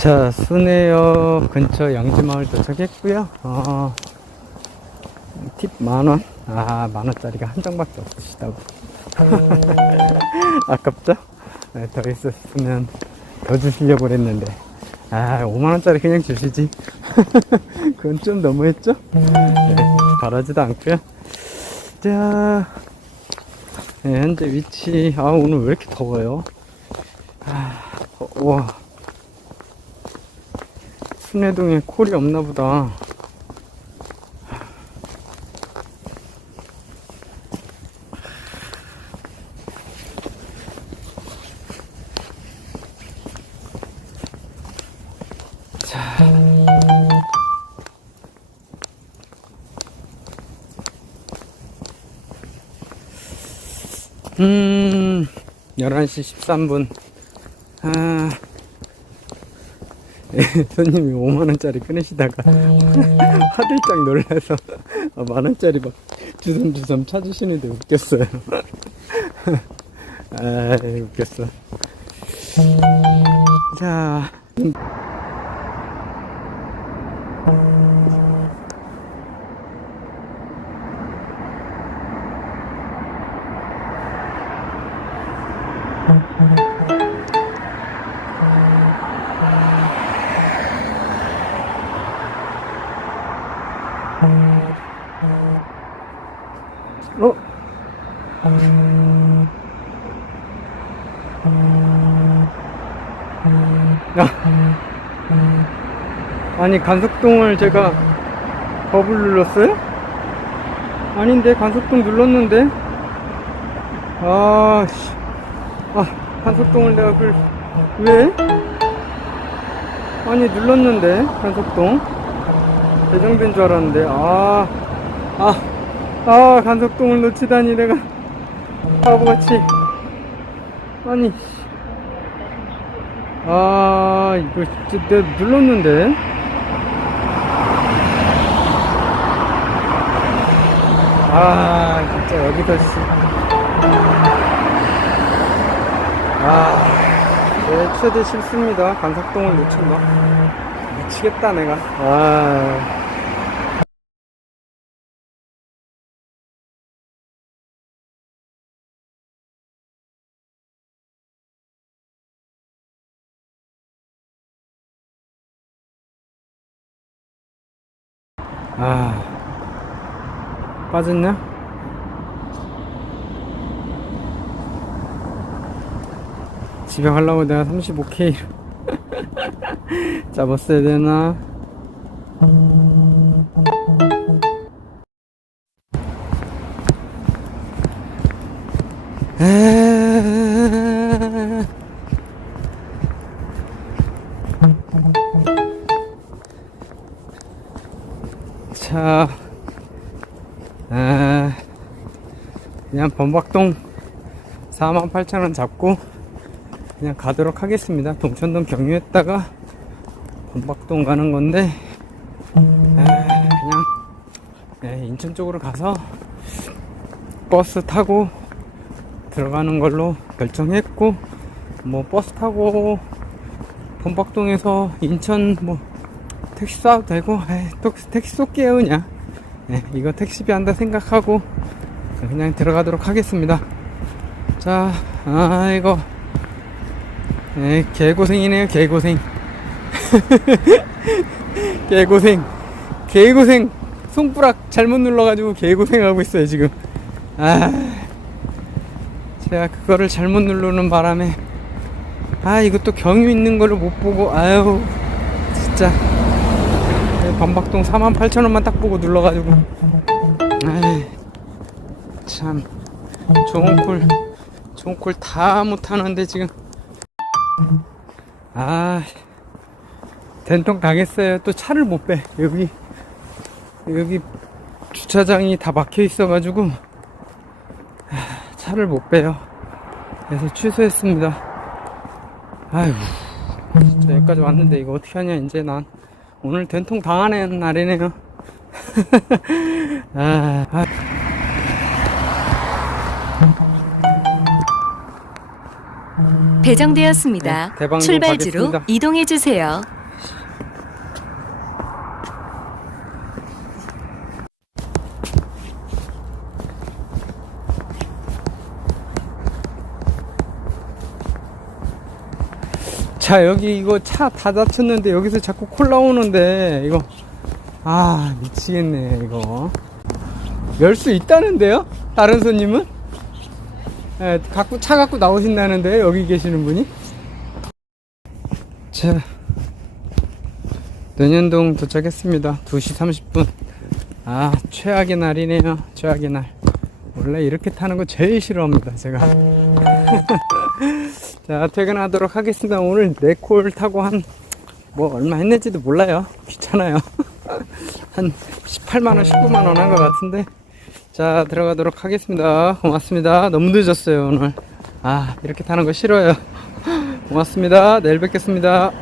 자, 순회역 근처 양지마을 도착했고요. 어, 팁 만원. 아, 만원짜리가 한 장밖에 없으시다고. 아깝죠? 네, 더 있었으면 더 주시려고 그랬는데. 아, 5만원짜리 그냥 주시지. 그건 좀 너무했죠? 네, 바라지도 않고요. 자, 네, 현재 위치. 아, 오늘 왜 이렇게 더워요? 아, 어, 와. 순회동에 콜이 없나 보다. 자. 음, 11시 13분. 아, 예, 손님이 5만원짜리 끊으시다가 화들짝 놀라서 아, 만원짜리 막 주섬주섬 찾으시는데 웃겼어요. 아, 웃겼어. 자, 어? 야. 아니 간속동을 제가 버블 눌렀어요? 아닌데 간속동 눌렀는데 아, 씨. 아 간속동을 내가 그걸 왜? 아니 눌렀는데 간속동 배정된 줄 알았는데 아 아, 아, 간속동을 놓치다니 내가. 바보같이. 아니 아 이거 내가 눌렀는데? 아 진짜 여기서 씨. 아내 최대 실수입니다. 간속동을 놓친 거 미치겠다 내가. 아 아 빠졌냐? 집에 가려고 내가 35K 잡았어야 되나? 에... 그냥 범박동 48,000원 잡고 그냥 가도록 하겠습니다. 동천동 경유했다가 범박동 가는 건데, 아, 그냥 네, 인천 쪽으로 가서 버스 타고 들어가는 걸로 결정했고, 뭐 버스 타고 범박동에서 인천 뭐 택시 쏴도 되고 에이, 또 택시 쏠게요 그냥. 네, 이거 택시비 한다 생각하고 그냥 들어가도록 하겠습니다. 자 아이고. 네, 개고생이네요 개고생. 개고생. 개고생. 손가락 잘못 눌러가지고 개고생하고 있어요 지금. 아 제가 그거를 잘못 누르는 바람에 아 이것도 경유 있는 거를 못 보고 아유 진짜 반박동 48,000원만 딱 보고 눌러가지고. 아이 참. 좋은 콜 좋은 콜 다 못하는데 지금. 아 된통 당했어요. 또 차를 못 빼. 여기 여기 주차장이 다 막혀 있어 가지고. 차를 못 빼요. 그래서 취소했습니다. 아이고 진짜 여기까지 왔는데 이거 어떻게 하냐 이제 난 오늘 된통 당하는 날이네요 아, 아. 배 배정되었습니다. 네, 출발지로. 이동해 주세요. 자 여기 이거 차다 닫혔는데 여기서 자꾸 콜 나오는데 이거. 아 미치겠네 이거. 열 수 있다는데요? 다른 손님은? 예, 갖고 차 갖고 나오신다는데 여기 계시는 분이? 자 논현동 도착했습니다. 2시 30분. 아 최악의 날이네요. 최악의 날. 원래 이렇게 타는 거 제일 싫어합니다 제가 자 퇴근하도록 하겠습니다. 오늘 네콜 타고 한 뭐 얼마 했는지도 몰라요. 귀찮아요. 한 18만원 19만원 한 것 같은데. 자 들어가도록 하겠습니다. 고맙습니다. 너무 늦었어요 오늘. 아 이렇게 타는 거 싫어요. 고맙습니다. 내일 뵙겠습니다